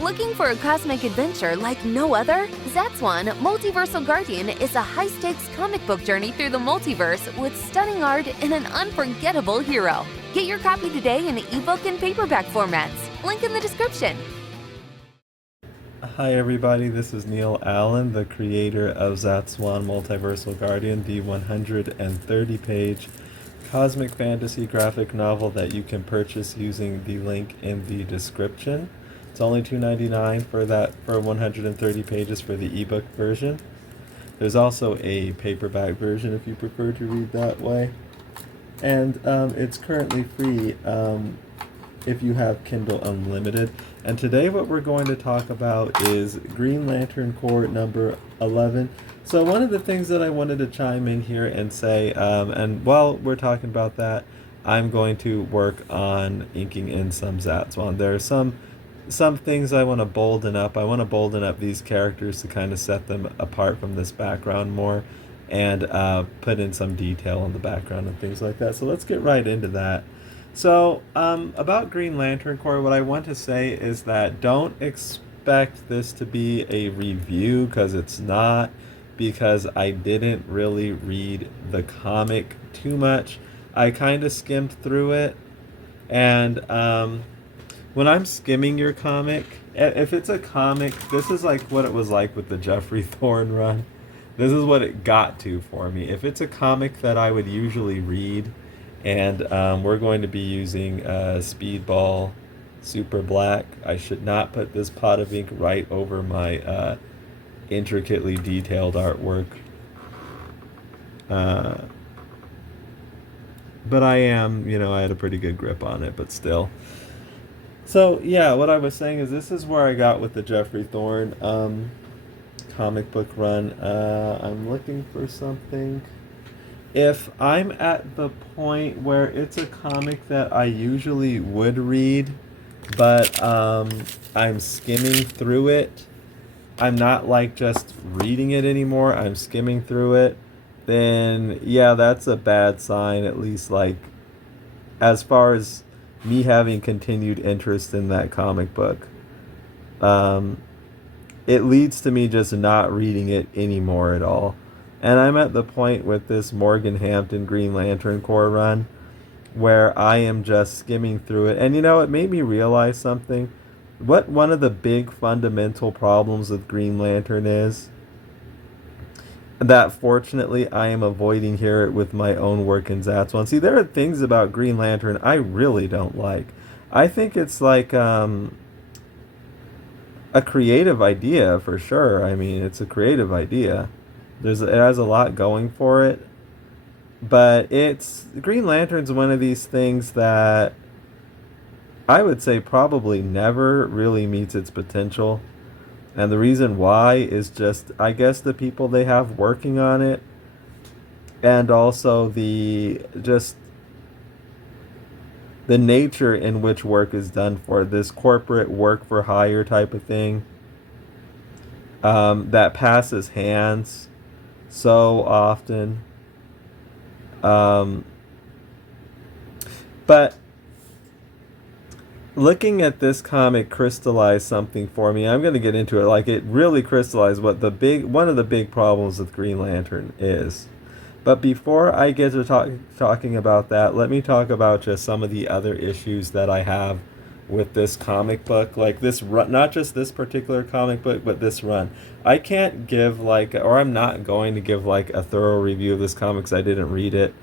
Looking for a cosmic adventure like no other? Zatswan, Multiversal Guardian is a high-stakes comic book journey through the multiverse with stunning art and an unforgettable hero. Get your copy today in ebook and paperback formats. Link in the description. Hi everybody, this is Neil Allen, the creator of Zatswan Multiversal Guardian, the 130-page cosmic fantasy graphic novel that you can purchase using the link in the description. It's only $2.99 for 130 pages for the ebook version. There's also a paperback version if you prefer to read that way. And it's currently free if you have Kindle Unlimited. And today what we're going to talk about is Green Lantern Corps number 11. So one of the things that I wanted to chime in here and say, and while we're talking about that, I'm going to work on inking in some Zatswan. There are some things I want to bolden up. I want to bolden up these characters to kind of set them apart from this background more, and put in some detail on the background and things like that. So let's get right into that. So about Green Lantern Corps, what I want to say is that don't expect this to be a review, because it's not, because I didn't really read the comic too much. I kind of skimmed through it, and when I'm skimming your comic, if it's a comic, this is like what it was like with the Jeffrey Thorne run. This is what it got to for me. If it's a comic that I would usually read, and we're going to be using Speedball Super Black, I should not put this pot of ink right over my intricately detailed artwork. But I am, I had a pretty good grip on it, but still. So, yeah, what I was saying is this is where I got with the Jeffrey Thorne comic book run. I'm looking for something. If I'm at the point where it's a comic that I usually would read, but I'm skimming through it, I'm not like just reading it anymore, I'm skimming through it, then yeah, that's a bad sign, at least like as far as me having continued interest in that comic book. It leads to me just not reading it anymore at all. And I'm at the point with this Morgan Hampton Green Lantern Corps run where I am just skimming through it. And it made me realize something. What one of the big fundamental problems with Green Lantern is, that fortunately I am avoiding here with my own work in Zatswan. See, there are things about Green Lantern I really don't like. I think it's like a creative idea for sure. I mean, it's a creative idea. It has a lot going for it. But Green Lantern's one of these things that I would say probably never really meets its potential. And the reason why is just, I guess, the people they have working on it, and also the nature in which work is done for it, this corporate work for hire type of thing, that passes hands so often. But looking at this comic crystallized something for me. I'm going to get into it. Like, it really crystallized what one of the big problems with Green Lantern is. But before I get to talking about that, let me talk about just some of the other issues that I have with this comic book. Like this run, not just this particular comic book, but this run. I can't give I'm not going to give like a thorough review of this comic because I didn't read it.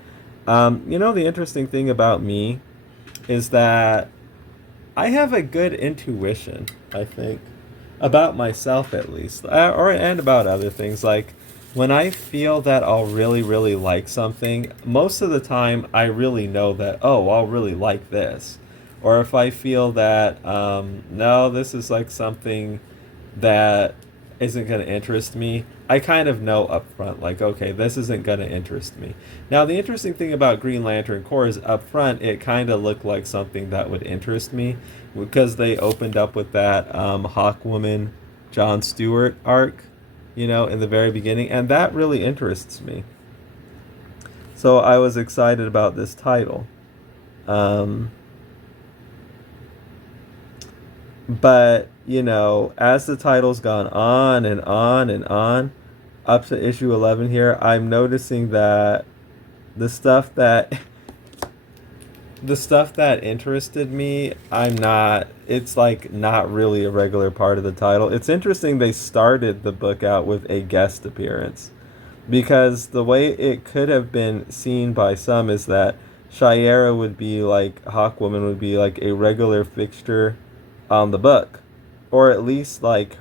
The interesting thing about me is that I have a good intuition, I think, about myself at least, and about other things. Like, when I feel that I'll really, really like something, most of the time I really know that, oh, I'll really like this. Or if I feel that, no, this is like something that isn't going to interest me, I kind of know up front, like, okay, this isn't going to interest me. Now, the interesting thing about Green Lantern Corps is up front, it kind of looked like something that would interest me, because they opened up with that Hawkwoman John Stewart arc, in the very beginning, and that really interests me. So I was excited about this title. But as the title's gone on and on and on, up to issue 11 here, I'm noticing that the stuff that the stuff that interested me, it's like not really a regular part of the title. It's interesting they started the book out with a guest appearance, because the way it could have been seen by some is that Shiera would be like, Hawkwoman would be like a regular fixture on the book, or at least like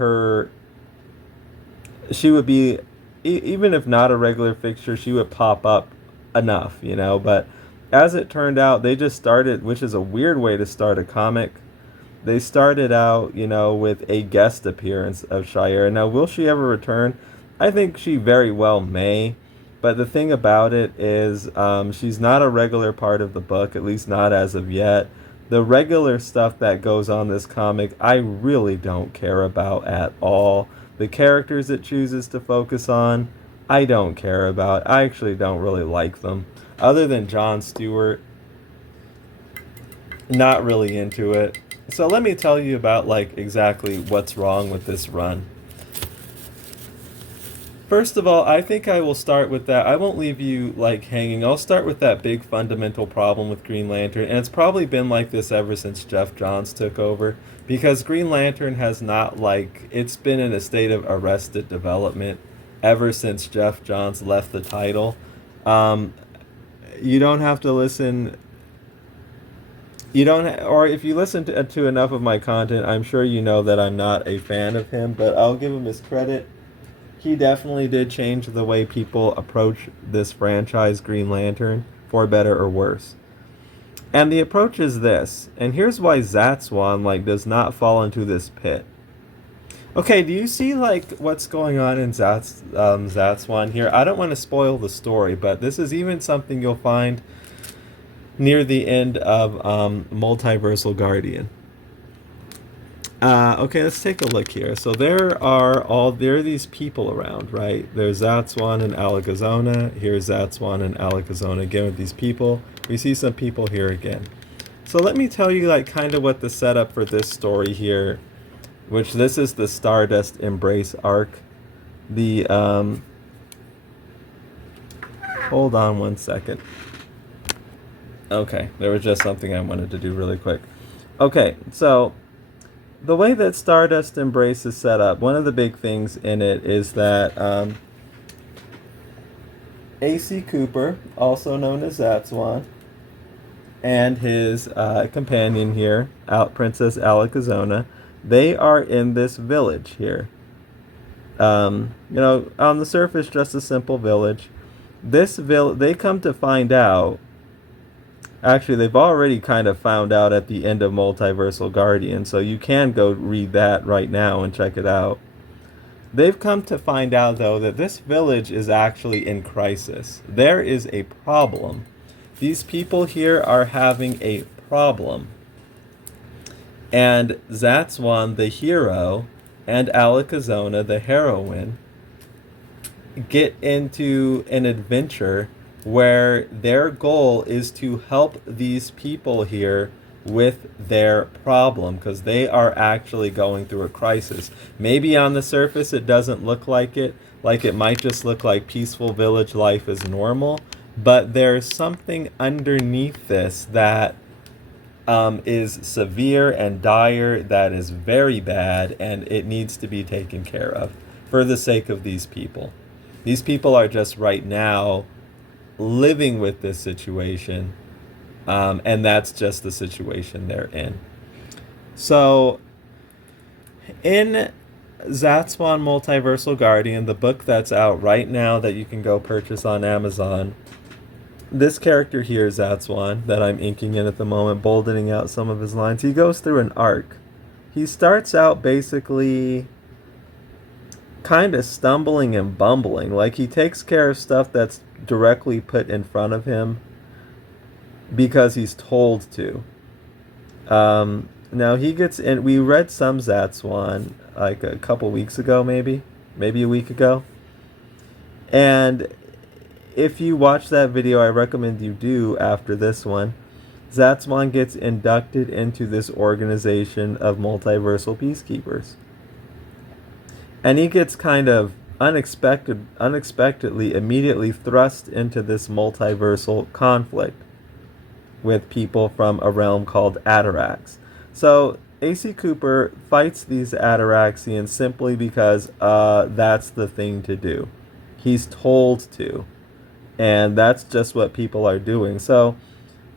she would be, even if not a regular fixture, she would pop up enough, but as it turned out, they just started, which is a weird way to start a comic. They started out, with a guest appearance of Shiera. Now, will she ever return? I think she very well may. But the thing about it is, she's not a regular part of the book, at least not as of yet. The regular stuff that goes on this comic, I really don't care about at all. The characters it chooses to focus on, I don't care about. I actually don't really like them. Other than Jon Stewart, not really into it. So let me tell you about exactly what's wrong with this run. First of all, I think I will start with that. I won't leave you hanging. I'll start with that big fundamental problem with Green Lantern, and it's probably been like this ever since Jeff Johns took over, because Green Lantern has not it's been in a state of arrested development ever since Jeff Johns left the title. You don't have to listen. Or if you listen to enough of my content, I'm sure you know that I'm not a fan of him, but I'll give him his credit. He definitely did change the way people approach this franchise, Green Lantern, for better or worse. And the approach is this, and here's why Zatswan does not fall into this pit. Okay, do you see what's going on in Zatswan here? I don't want to spoil the story, but this is even something you'll find near the end of Multiversal Guardian. Okay, let's take a look here. So there are these people around, right? There's Zatswan and Alakazona. Here's Zatswan and Alakazona again with these people. We see some people here again. So let me tell you kind of what the setup for this story here, which this is the Stardust Embrace arc. The hold on one second. Okay, there was just something I wanted to do really quick. Okay, so the way that Stardust Embrace is set up, one of the big things in it is that A.C. Cooper, also known as Zatswan, and his companion here, Princess Alakazona, they are in this village here. On the surface, just a simple village. They come to find out. Actually, they've already kind of found out at the end of Multiversal Guardian, so you can go read that right now and check it out. They've come to find out, though, that this village is actually in crisis. There is a problem. These people here are having a problem. And Zatswan, the hero, and Alakazona, the heroine, get into an adventure where their goal is to help these people here with their problem, because they are actually going through a crisis. Maybe on the surface it doesn't look like it might just look like peaceful village life is normal, but there's something underneath this that is severe and dire, that is very bad, and it needs to be taken care of for the sake of these people. These people are just right now living with this situation, and that's just the situation they're in. So in Zatswan Multiversal Guardian, the book that's out right now that you can go purchase on Amazon, this character here, Zatswan, that I'm inking in at the moment, boldening out some of his lines, he goes through an arc. He starts out basically kind of stumbling and bumbling. He takes care of stuff that's directly put in front of him because he's told to. Now he gets in. We read some Zatswan a couple weeks ago, maybe a week ago, and if you watch that video, I recommend you do after this one. Zatswan gets inducted into this organization of multiversal peacekeepers. And he gets kind of unexpectedly, immediately thrust into this multiversal conflict with people from a realm called Atarax. So AC Cooper fights these Ataraxians simply because that's the thing to do. He's told to. And that's just what people are doing. So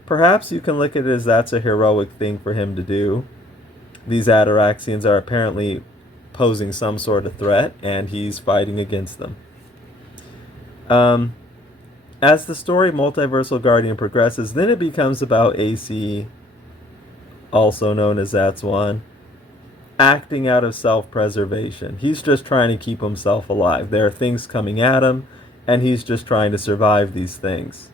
perhaps you can look at it as that's a heroic thing for him to do. These Ataraxians are apparently posing some sort of threat, and he's fighting against them. As the story Multiversal Guardian progresses, then it becomes about AC, also known as Zatswan, acting out of self-preservation. He's just trying to keep himself alive. There are things coming at him, and he's just trying to survive these things.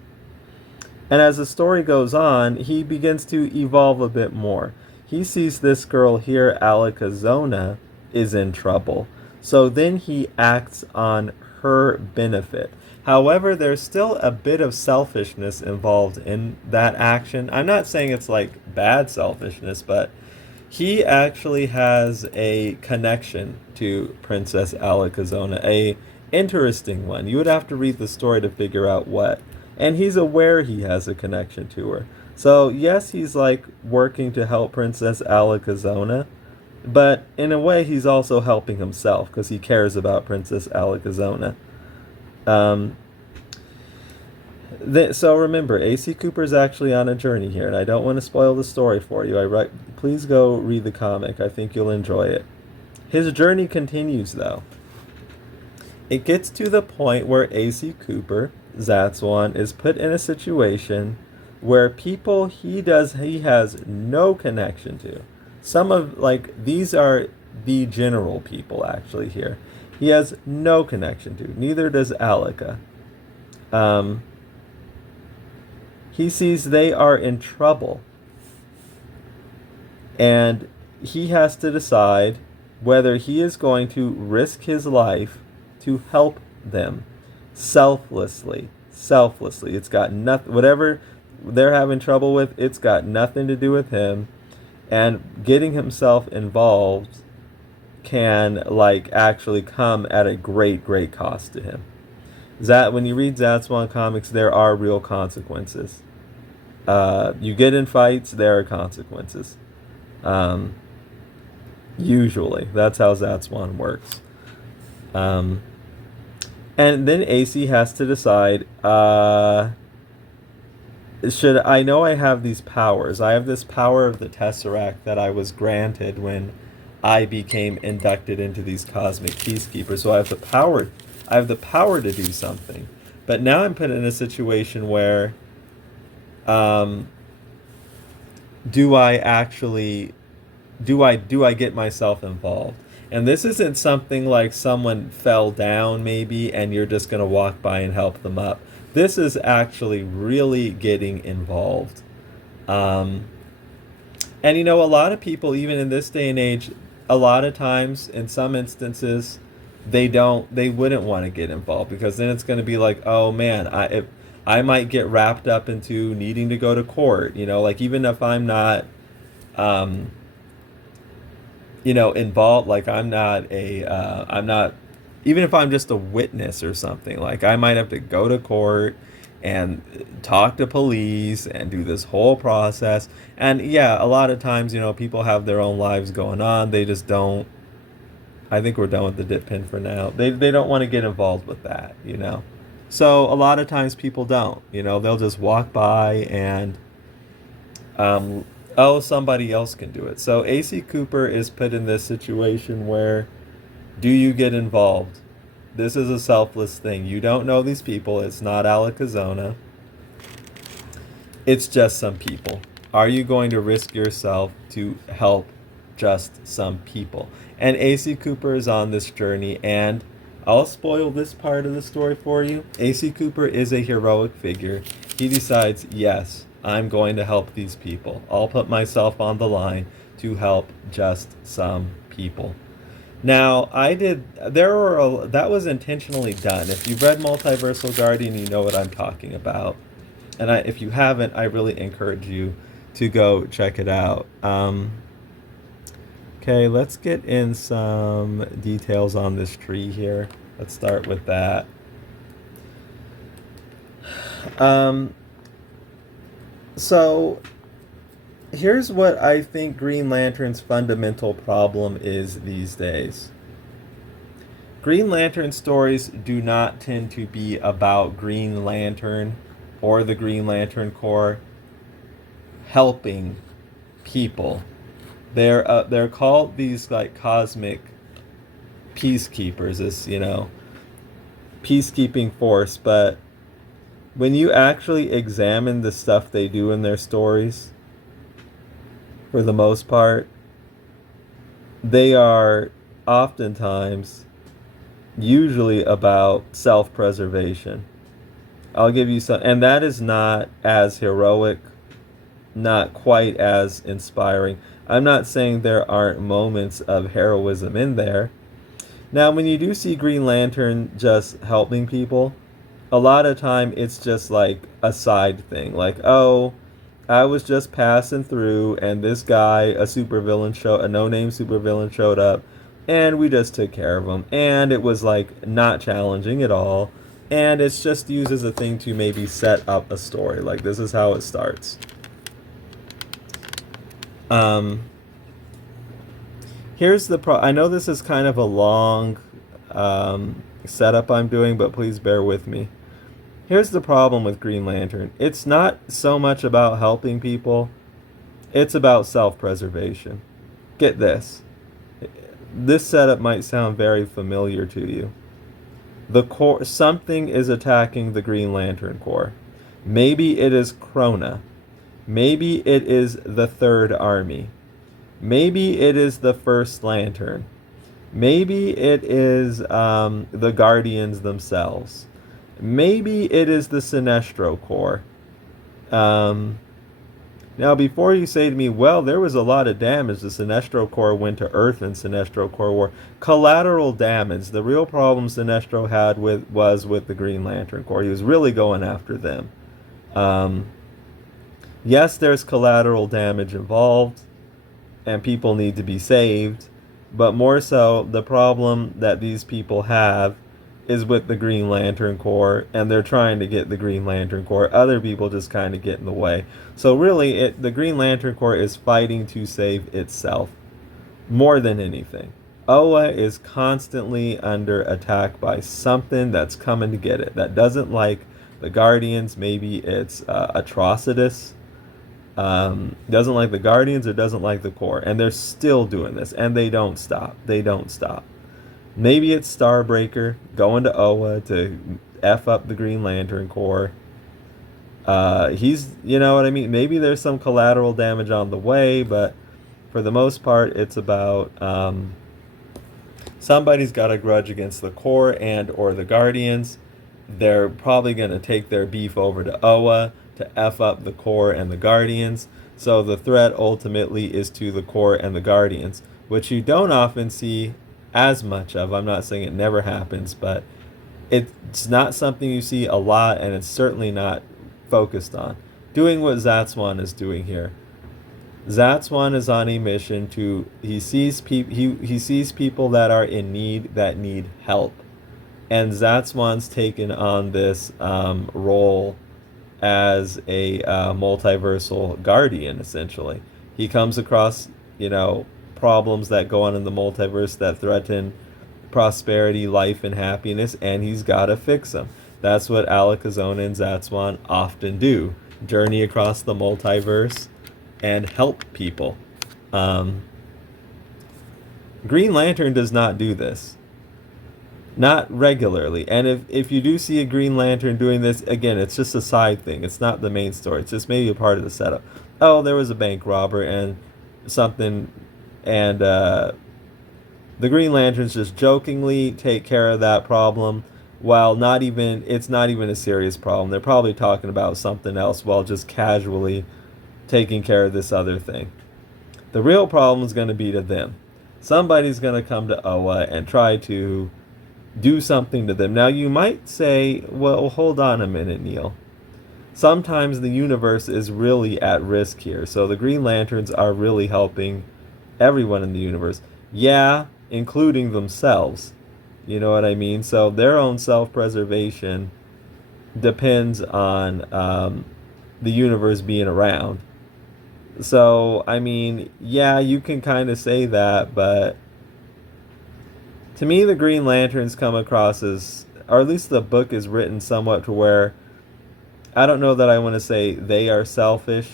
And as the story goes on, he begins to evolve a bit more. He sees this girl here, Alakazona, is in trouble. So then he acts on her benefit. However, there's still a bit of selfishness involved in that action. I'm not saying it's like bad selfishness, but he actually has a connection to Princess Alakazona, a interesting one. You would have to read the story to figure out what. And he's aware he has a connection to her. So yes, he's like working to help Princess Alakazona, but in a way he's also helping himself because he cares about Princess Alakazona. So remember, AC Cooper's actually on a journey here, and I don't want to spoil the story for you. Please go read the comic. I think you'll enjoy it. His journey continues, though. It gets to the point where AC Cooper, Zatswan, is put in a situation where people he has no connection to. Some of, these are the general people, actually, here. He has no connection to. Neither does Alaka. He sees they are in trouble. And he has to decide whether he is going to risk his life to help them selflessly. It's got nothing, whatever they're having trouble with, it's got nothing to do with him. And getting himself involved can actually come at a great cost to him. When you read Zatswan comics, there are real consequences. You get in fights, there are consequences. Usually, that's how Zatswan works. And then AC has to decide, I know I have these powers. I have this power of the Tesseract that I was granted when I became inducted into these cosmic peacekeepers. So I have the power to do something. But now I'm put in a situation where do I get myself involved? And this isn't something like someone fell down maybe and you're just going to walk by and help them up. This is actually really getting involved. And a lot of people, even in this day and age, a lot of times, in some instances, they wouldn't want to get involved because then it's going to be like, oh man, I might get wrapped up into needing to go to court. Even if I'm not, involved, I'm not, even if I'm just a witness or something, I might have to go to court and talk to police and do this whole process. And yeah, a lot of times, people have their own lives going on. They just don't, I think we're done with the dip pin for now. They don't want to get involved with that, So a lot of times people don't, they'll just walk by and, somebody else can do it. So AC Cooper is put in this situation where, do you get involved? This is a selfless thing. You don't know these people. It's not Alakazona. It's just some people. Are you going to risk yourself to help just some people? And AC Cooper is on this journey, and I'll spoil this part of the story for you. AC Cooper is a heroic figure. He decides, yes, I'm going to help these people. I'll put myself on the line to help just some people. Now, that was intentionally done. If you've read Multiversal Guardian, you know what I'm talking about. And if you haven't, I really encourage you to go check it out. Okay, let's get in some details on this tree here. Let's start with that. So here's what I think Green Lantern's fundamental problem is these days. Green Lantern stories do not tend to be about Green Lantern or the Green Lantern Corps helping people. They're called these like cosmic peacekeepers, this peacekeeping force. But when you actually examine the stuff they do in their stories, for the most part, they are oftentimes usually about self-preservation. I'll give you some, and that is not as heroic, not quite as inspiring. I'm not saying there aren't moments of heroism in there. Now, when you do see Green Lantern just helping people, a lot of time it's just like a side thing. Like, oh, I was just passing through and this guy, a no-name supervillain showed up and we just took care of him. And it was like not challenging at all. And it's just used as a thing to maybe set up a story. Like, this is how it starts. Here's the I know this is kind of a long setup I'm doing, but please bear with me. Here's the problem with Green Lantern. It's not so much about helping people. It's about self-preservation. Get this. This setup might sound very familiar to you. The Corps, something is attacking the Green Lantern Corps. Maybe it is Krona. Maybe it is the Third Army. Maybe it is the First Lantern. Maybe it is the Guardians themselves. Maybe it is the Sinestro Corps. Now, before you say to me, well, there was a lot of damage. The Sinestro Corps went to Earth in Sinestro Corps War. Collateral damage. The real problem Sinestro had was with the Green Lantern Corps. He was really going after them. Yes, there's collateral damage involved, and people need to be saved. But more so, the problem that these people have is with the Green Lantern Corps, and they're trying to get the Green Lantern Corps. Other people just kind of get in the way. So really, the Green Lantern Corps is fighting to save itself more than anything. Oa is constantly under attack by something that's coming to get it. That doesn't like the Guardians. Maybe it's Atrocitus. Doesn't like the Guardians or doesn't like the Corps. And they're still doing this, and they don't stop. They don't stop. Maybe it's Starbreaker going to Oa to F up the Green Lantern Corps. You know what I mean? Maybe there's some collateral damage on the way, but for the most part, it's about somebody's got a grudge against the Corps and or the Guardians. They're probably going to take their beef over to Oa to F up the Corps and the Guardians. So the threat ultimately is to the Corps and the Guardians, which you don't often see as much of. I'm not saying it never happens, but it's not something you see a lot, and it's certainly not focused on. Doing what Zatswan is doing here. Zatswan is on a mission he sees people that are in need, that need help. And Zatswan's taken on this role as a multiversal guardian, essentially. He comes across, problems that go on in the multiverse that threaten prosperity, life, and happiness, and he's got to fix them. That's what Alakazam and Zatswan often do. Journey across the multiverse and help people. Green Lantern does not do this. Not regularly. And if you do see a Green Lantern doing this, again, it's just a side thing. It's not the main story. It's just maybe a part of the setup. Oh, there was a bank robber and something, and the Green Lanterns just jokingly take care of that problem while it's not even a serious problem. They're probably talking about something else while just casually taking care of this other thing. The real problem is going to be to them. Somebody's going to come to Oa and try to do something to them. Now, you might say, well, hold on a minute, Neil. sometimes the universe is really at risk here. So the Green Lanterns are really helping everyone in the universe. Yeah, including themselves. You know what I mean? So their own self-preservation depends on the universe being around. So, I mean, yeah, you can kind of say that, but to me, the Green Lanterns come across as, or at least the book is written somewhat to where I don't know that I want to say they are selfish,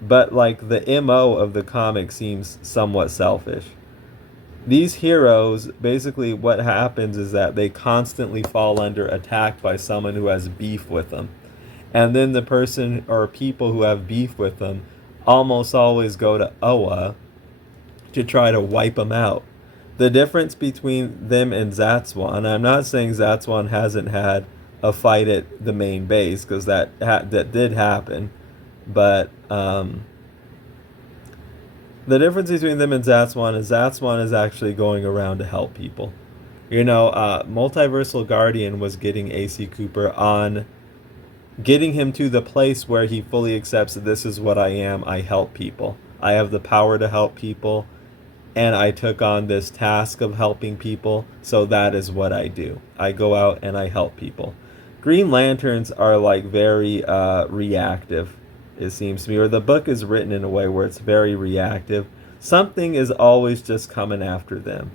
but like the MO of the comic seems somewhat selfish. These heroes, basically what happens is that they constantly fall under attack by someone who has beef with them. And then the person or people who have beef with them almost always go to Oa to try to wipe them out. The difference between them and Zatswan, I'm not saying Zatswan hasn't had a fight at the main base, because that did happen, but the difference between them and Zatswan is actually going around to help people. You know, Multiversal Guardian was getting AC Cooper on, getting him to the place where he fully accepts that this is what I am. I help people. I have the power to help people, and I took on this task of helping people, so that is what I do. I go out and I help people. Green Lanterns are like very reactive, it seems to me, or the book is written in a way where it's very reactive. Something is always just coming after them.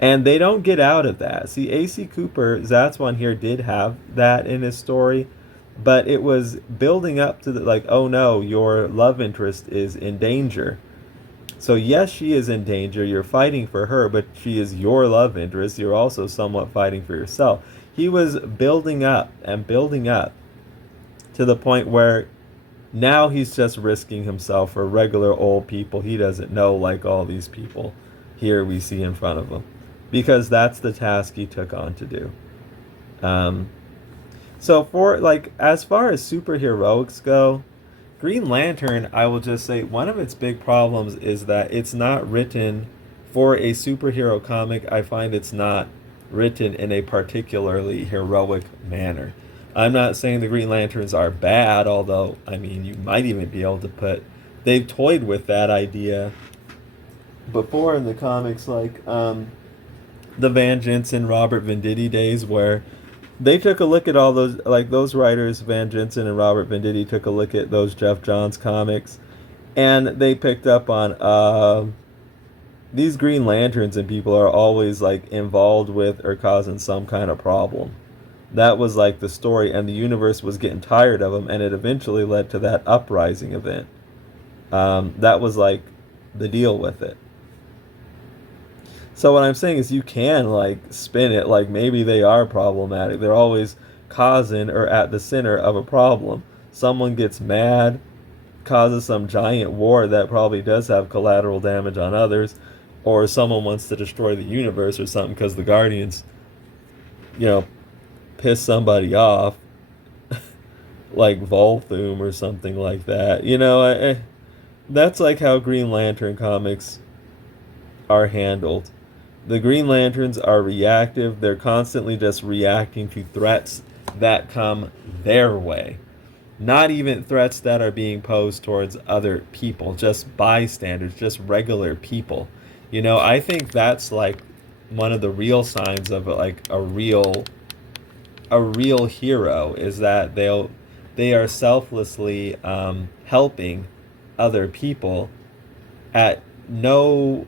And they don't get out of that. See, AC Cooper, Zatswan here, did have that in his story, but it was building up to the, like, oh no, your love interest is in danger. So yes, she is in danger. You're fighting for her, but she is your love interest. You're also somewhat fighting for yourself. He was building up and building up to the point where now he's just risking himself for regular old people he doesn't know, like all these people here we see in front of him, because that's the task he took on to do. So for, like, as far as superheroics go, Green Lantern, I will just say one of its big problems is that it's not written for a superhero comic. I find it's not written in a particularly heroic manner. I'm not saying the Green Lanterns are bad, although, I mean, you might even be able to put, they've toyed with that idea before in the comics, like the Van Jensen, Robert Venditti days, where they took a look at all those, like those writers, Van Jensen and Robert Venditti, took a look at those Jeff Johns comics, and they picked up on these Green Lanterns and people are always like involved with or causing some kind of problem. That was like the story, and the universe was getting tired of them, and it eventually led to that uprising event. That was like the deal with it. So what I'm saying is you can like spin it like maybe they are problematic. They're always causing or at the center of a problem. Someone gets mad, causes some giant war that probably does have collateral damage on others, or someone wants to destroy the universe or something because the Guardians, you know, piss somebody off, like Volthoom or something like that. You know, that's like how Green Lantern comics are handled. The Green Lanterns are reactive. They're constantly just reacting to threats that come their way. Not even threats that are being posed towards other people, just bystanders, just regular people. You know, I think that's like one of the real signs of like a real hero, is that they are selflessly helping other people at no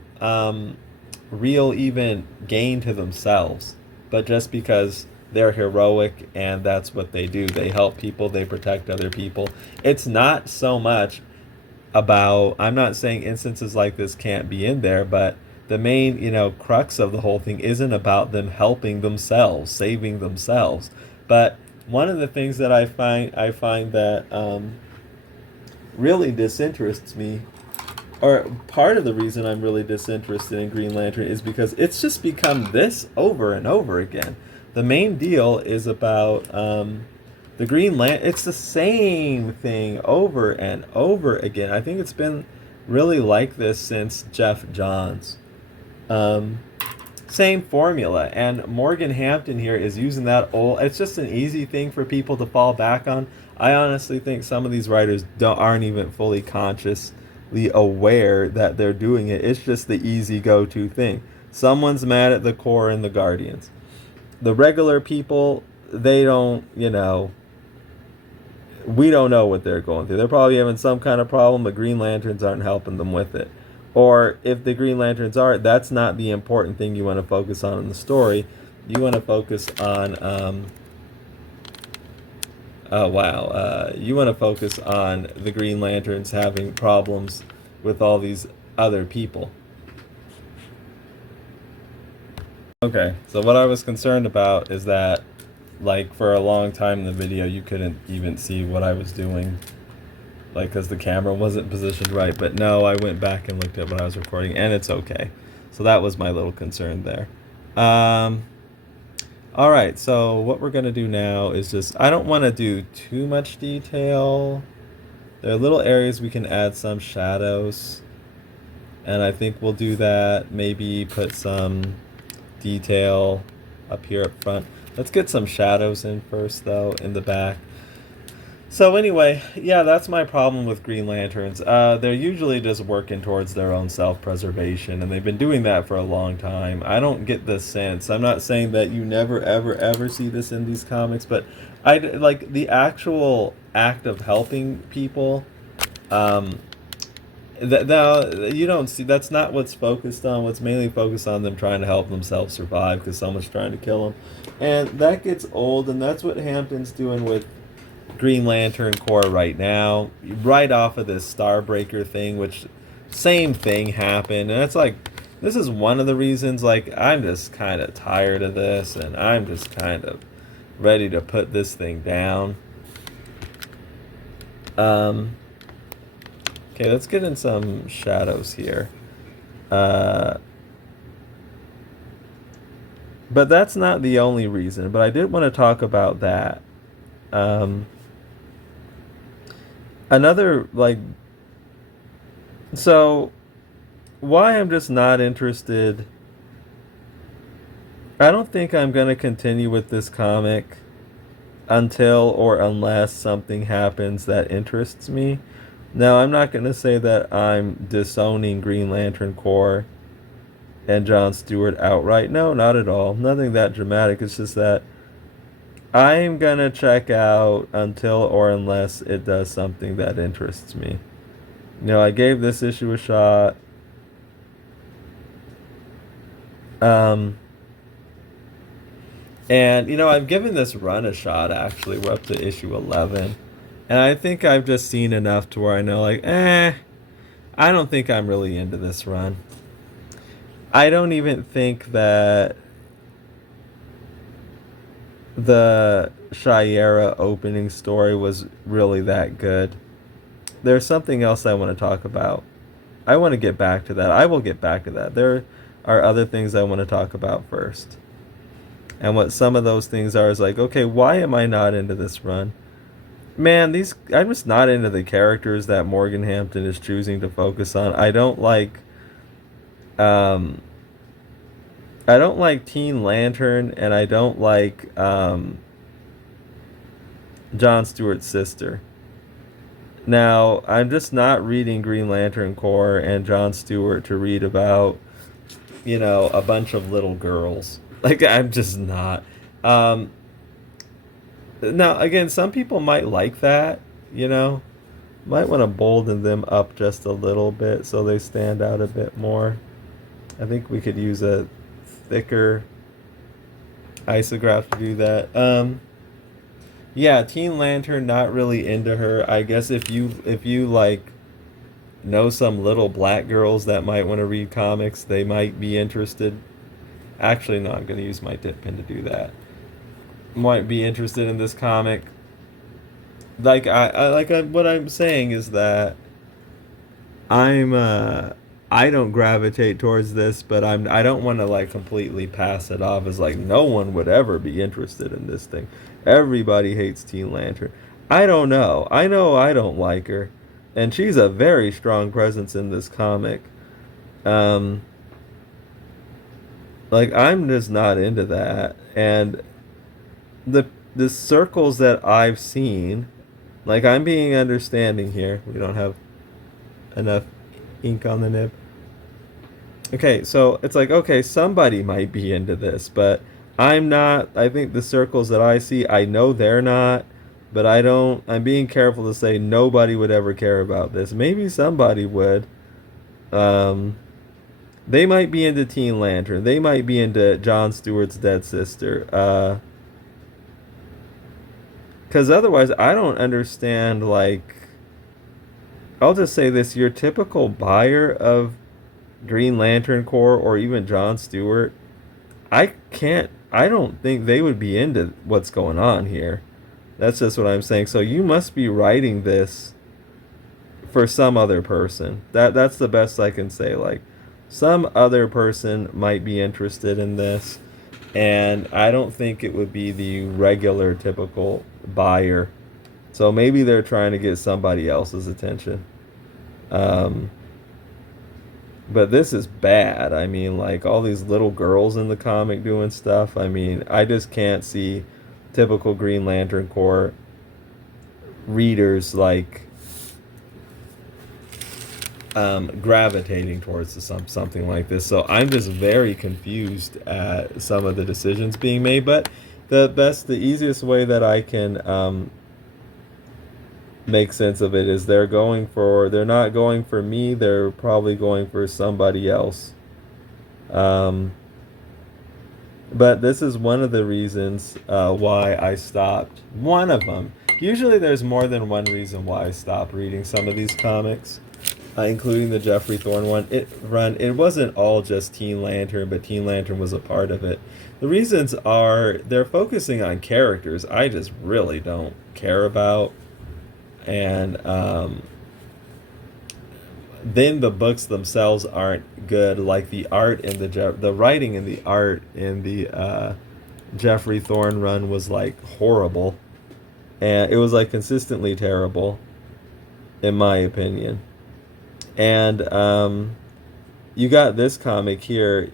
real even gain to themselves, but just because they're heroic and that's what they do. They help people, they protect other people. It's not so much about, I'm not saying instances like this can't be in there, but the main, you know, crux of the whole thing isn't about them helping themselves, saving themselves. But one of the things that I find that really disinterests me, or part of the reason I'm really disinterested in Green Lantern, is because it's just become this over and over again. The main deal is about the Green Lantern. It's the same thing over and over again. I think it's been really like this since Jeff Johns. Same formula, and Morgan Hampton here is using that old. It's just an easy thing for people to fall back on. I honestly think some of these writers aren't even fully consciously aware that they're doing it. It's just the easy go-to thing. Someone's mad at the Corps and the Guardians. The regular people, they don't, we don't know what they're going through. They're probably having some kind of problem, but Green Lanterns aren't helping them with it. Or if the Green Lanterns are, that's not the important thing you want to focus on in the story. You want to focus on, you want to focus on the Green Lanterns having problems with all these other people. Okay, so what I was concerned about is that, like, for a long time in the video, you couldn't even see what I was doing, like, because the camera wasn't positioned right. But no, I went back and looked at what I was recording, and it's okay. So that was my little concern there. All right, so what we're going to do now is just, I don't want to do too much detail. There are little areas we can add some shadows, and I think we'll do that. Maybe put some detail up here up front. Let's get some shadows in first, though, in the back. So anyway, yeah, that's my problem with Green Lanterns. They're usually just working towards their own self-preservation, and they've been doing that for a long time. I don't get this sense. I'm not saying that you never, ever, ever see this in these comics, but I like the actual act of helping people. Now, you don't see, that's not what's focused on. What's mainly focused on them trying to help themselves survive because someone's trying to kill them. And that gets old, and that's what Hampton's doing with Green Lantern Corps right now. Right off of this Starbreaker thing, which same thing happened. And it's like, this is one of the reasons, like, I'm just kind of tired of this, and I'm just kind of ready to put this thing down. Okay, let's get in some shadows here. But that's not the only reason. But I did want to talk about that. Another, like... So, why I'm just not interested... I don't think I'm going to continue with this comic until or unless something happens that interests me. Now, I'm not going to say that I'm disowning Green Lantern Corps and John Stewart outright. No, not at all. Nothing that dramatic. It's just that I'm going to check out until or unless it does something that interests me. I gave this issue a shot. And, I've given this run a shot, actually. We're up to issue 11. And I think I've just seen enough to where I know, like, I don't think I'm really into this run. I don't even think that the Shiera opening story was really that good. There's something else I want to talk about. I want to get back to that. I will get back to that. There are other things I want to talk about first. And what some of those things are is like, okay, why am I not into this run? Man, I'm just not into the characters that Morgan Hampton is choosing to focus on. I don't like Teen Lantern, and I don't like John Stewart's sister. Now, I'm just not reading Green Lantern Corps and John Stewart to read about, a bunch of little girls. Like, I'm just not. Now, again, some people might like that, Might want to bolden them up just a little bit so they stand out a bit more. I think we could use a thicker isograph to do that. Yeah, Teen Lantern, not really into her. I guess if you like know some little black girls that might want to read comics, they might be interested. Actually, no, I'm going to use my dip pen to do that. Might be interested in this comic. What I'm saying is that I don't gravitate towards this, but I don't want to like completely pass it off as like no one would ever be interested in this thing. Everybody hates Teen Lantern. I don't know. I know I don't like her, and she's a very strong presence in this comic. Like, I'm just not into that. And the the circles that I've seen, like, I'm being understanding here. We don't have enough ink on the nib. Okay, so it's like, okay, somebody might be into this, but I'm not. I think the circles that I see, I know they're not, but I don't. I'm being careful to say nobody would ever care about this. Maybe somebody would. Um, they might be into Teen Lantern. They might be into John Stewart's dead sister. Because otherwise, I don't understand. Like, I'll just say this: your typical buyer of Green Lantern Corps or even John Stewart, I can't. I don't think they would be into what's going on here. That's just what I'm saying. So you must be writing this for some other person. That's the best I can say. Like, some other person might be interested in this, and I don't think it would be the regular typical buyer. So maybe they're trying to get somebody else's attention. Um, but this is bad. I mean, like, all these little girls in the comic doing stuff. I mean, I just can't see typical Green Lantern Corps readers like gravitating towards something like this. So I'm just very confused at some of the decisions being made. But the easiest way that I can make sense of it is they're not going for me. They're probably going for somebody else. But this is one of the reasons why I stopped. One of them. Usually there's more than one reason why I stopped reading some of these comics, including the Jeffrey Thorne one. It wasn't all just Teen Lantern, but Teen Lantern was a part of it. The reasons are they're focusing on characters I just really don't care about, and then the books themselves aren't good. Like the art and the writing and the art in the Jeffrey Thorne run was like horrible, and it was like consistently terrible, in my opinion. And you got this comic here,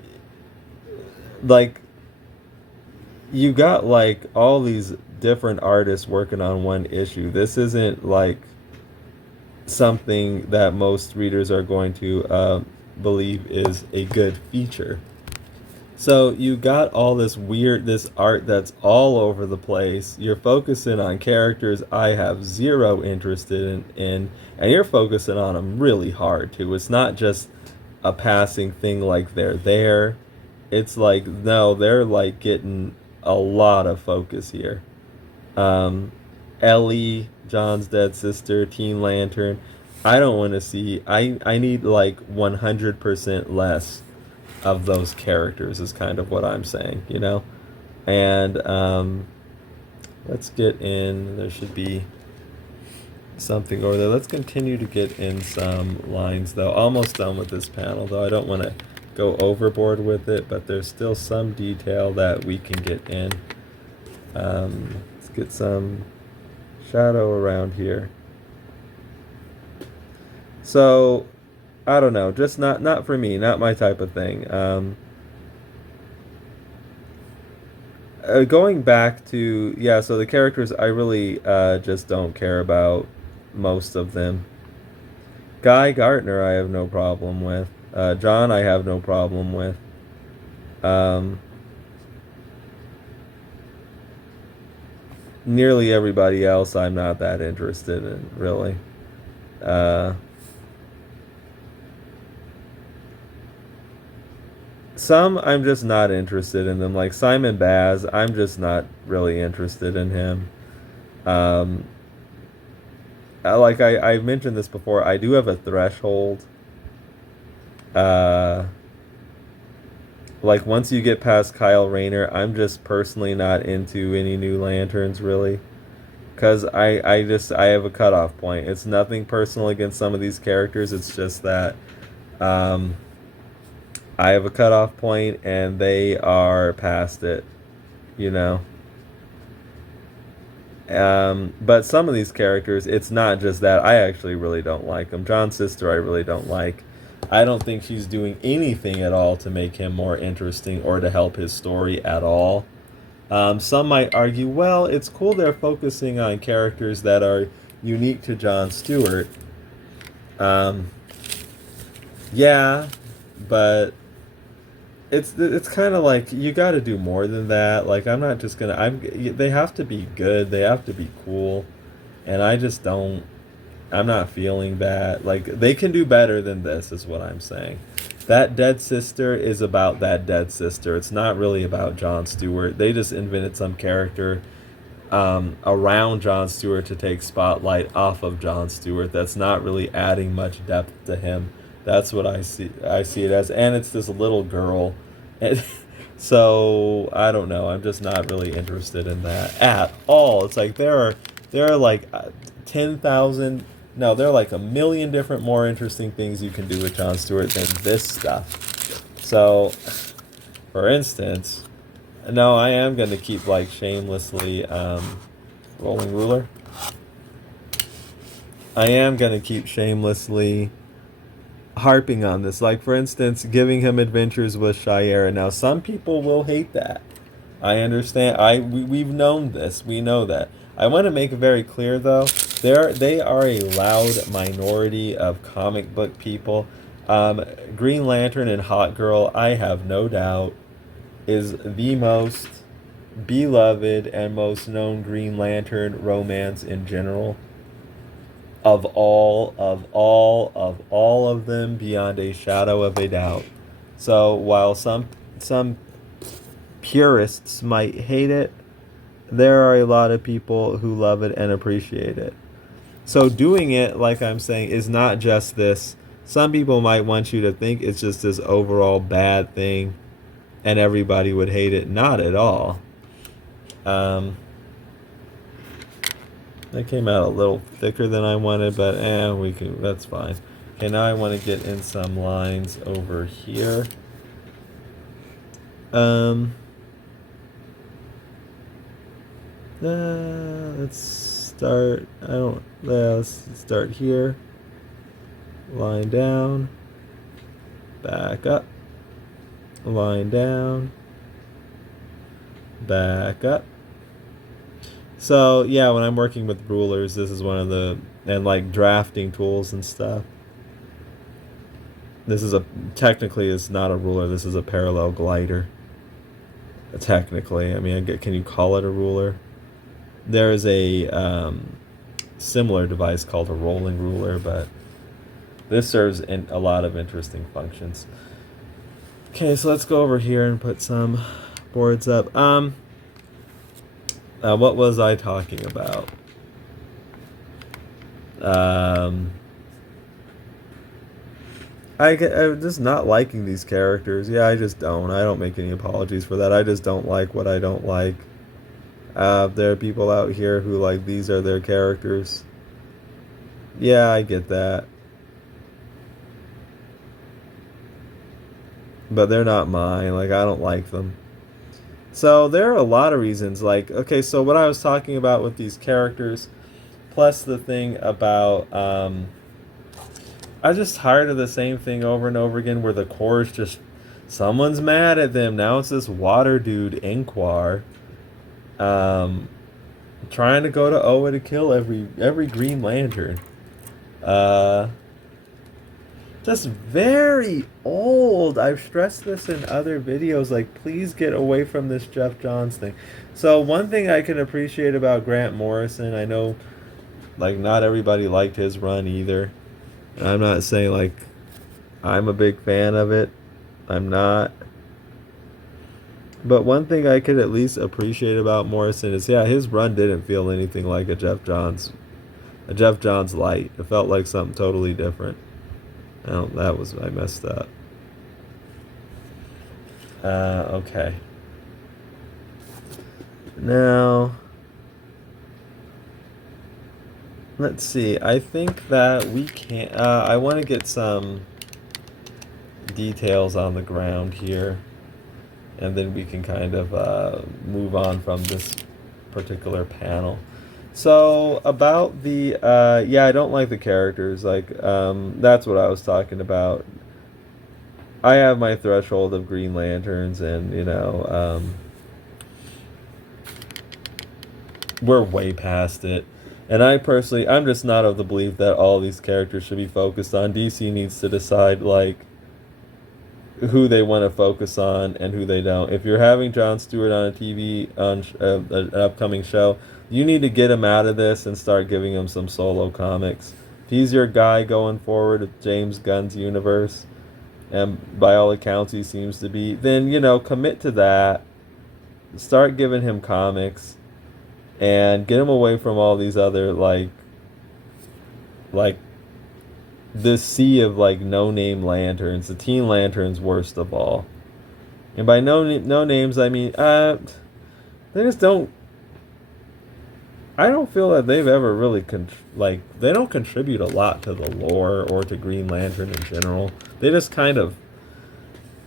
like you got like all these different artists working on one issue. This isn't like something that most readers are going to believe is a good feature. So you got all this art that's all over the place. You're focusing on characters I have zero interest in, and you're focusing on them really hard too. It's not just a passing thing like they're there. It's like, no, they're like getting a lot of focus here. Ellie, John's dead sister, Teen Lantern. I don't want to see. I need like 100% less of those characters is kind of what I'm saying, you know? And let's get in. There should be something over there. Let's continue to get in some lines, though. Almost done with this panel, though. I don't want to go overboard with it, but there's still some detail that we can get in. Let's get some shadow around here. So, I don't know, just not for me, not my type of thing. Going back to, yeah, so the characters, I really just don't care about most of them. Guy Gardner, I have no problem with. John, I have no problem with. Nearly everybody else, I'm not that interested in, really. Some I'm just not interested in them. Like Simon Baz, I'm just not really interested in him. Um, I mentioned this before, I do have a threshold. Like once you get past Kyle Rayner, I'm just personally not into any new Lanterns really. Because I have a cutoff point. It's nothing personal against some of these characters. It's just that I have a cutoff point and they are past it, you know. But some of these characters, it's not just that. I actually really don't like them. John's sister, I really don't like. I don't think she's doing anything at all to make him more interesting or to help his story at all. Some might argue, well, it's cool they're focusing on characters that are unique to Jon Stewart. Um, yeah, but it's kind of like you got to do more than that. Like I'm not just gonna. They have to be good. They have to be cool, and I just don't. I'm not feeling that. Like they can do better than this, is what I'm saying. That dead sister is about that dead sister. It's not really about Jon Stewart. They just invented some character around Jon Stewart to take spotlight off of Jon Stewart. That's not really adding much depth to him. That's what I see. I see it as, and it's this little girl, and so I don't know. I'm just not really interested in that at all. It's like there are like 10,000. No, there are like a million different more interesting things you can do with Jon Stewart than this stuff. So, for instance, no, I am going to keep like shamelessly rolling ruler. I am going to keep shamelessly harping on this. Like, for instance, giving him adventures with Shayera. Now, some people will hate that. I understand. We've known this. We know that. I want to make it very clear, though. They are a loud minority of comic book people. Green Lantern and Hot Girl, I have no doubt, is the most beloved and most known Green Lantern romance in general. Of all of them, beyond a shadow of a doubt. So while some purists might hate it, there are a lot of people who love it and appreciate it. So doing it, like I'm saying, is not just this. Some people might want you to think it's just this overall bad thing and everybody would hate it. Not at all. That came out a little thicker than I wanted, but that's fine. Okay, now I want to get in some lines over here. Let's start. Let's start here. Line down. Back up. Line down. Back up. So yeah, when I'm working with rulers, this is one of the, and like drafting tools and stuff. This is technically it's not a ruler. This is a parallel glider. Technically, I mean, can you call it a ruler? There is a similar device called a rolling ruler, but this serves in a lot of interesting functions. Okay, so let's go over here and put some boards up. What was I talking about? I'm just not liking these characters. Yeah, I just don't. I don't make any apologies for that. I just don't like what I don't like. There are people out here who like these are their characters. Yeah, I get that. But they're not mine. Like, I don't like them. So there are a lot of reasons. Like, okay, so what I was talking about with these characters, plus the thing about, I'm just tired of the same thing over and over again where the core is just, someone's mad at them. Now it's this water dude, Inquar, trying to go to Oa to kill every Green Lantern. Just very old. I've stressed this in other videos. Like, please get away from this Jeff Johns thing. So one thing I can appreciate about Grant Morrison, I know, like, not everybody liked his run either. And I'm not saying, like, I'm a big fan of it. I'm not. But one thing I could at least appreciate about Morrison is, yeah, his run didn't feel anything like a Jeff Johns light. It felt like something totally different. Oh, I messed up. Okay. Now, let's see. I think that we can, I want to get some details on the ground here, and then we can kind of move on from this particular panel. So about the yeah, I don't like the characters. Like that's what I was talking about. I have my threshold of Green Lanterns, and we're way past it. And I personally, I'm just not of the belief that all these characters should be focused on. DC needs to decide, like, who they want to focus on and who they don't. If you're having Jon Stewart on a TV, on an upcoming show, you need to get him out of this and start giving him some solo comics. If he's your guy going forward with James Gunn's universe, and by all accounts he seems to be, then, commit to that. Start giving him comics and get him away from all these other, like this sea of, like, no-name lanterns. The Teen Lantern's worst of all. And by no names, I mean, they just don't... I don't feel that they've ever really, they don't contribute a lot to the lore or to Green Lantern in general. They just kind of,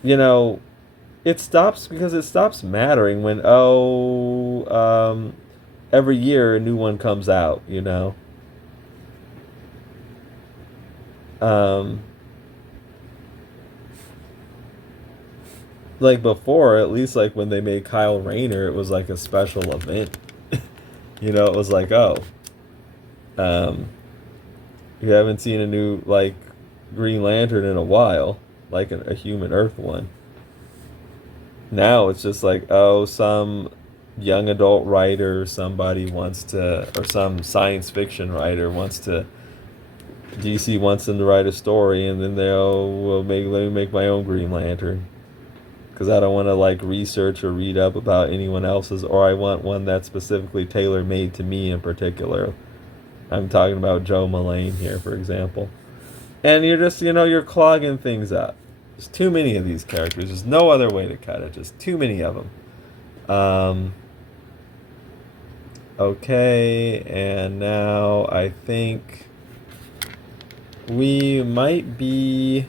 it stops mattering when, every year a new one comes out, like before, at least, like when they made Kyle Rayner, it was like a special event. It was like, you haven't seen a new, like, Green Lantern in a while, like a Human Earth one. Now it's just like, some young adult writer, somebody wants to, or some science fiction writer wants to, DC wants them to write a story, and then let me make my own Green Lantern. Because I don't want to, like, research or read up about anyone else's, or I want one that's specifically tailor-made to me in particular. I'm talking about Joe Mullane here, for example. And you're just, you're clogging things up. There's too many of these characters. There's no other way to cut it. Just too many of them. Okay, and now I think we might be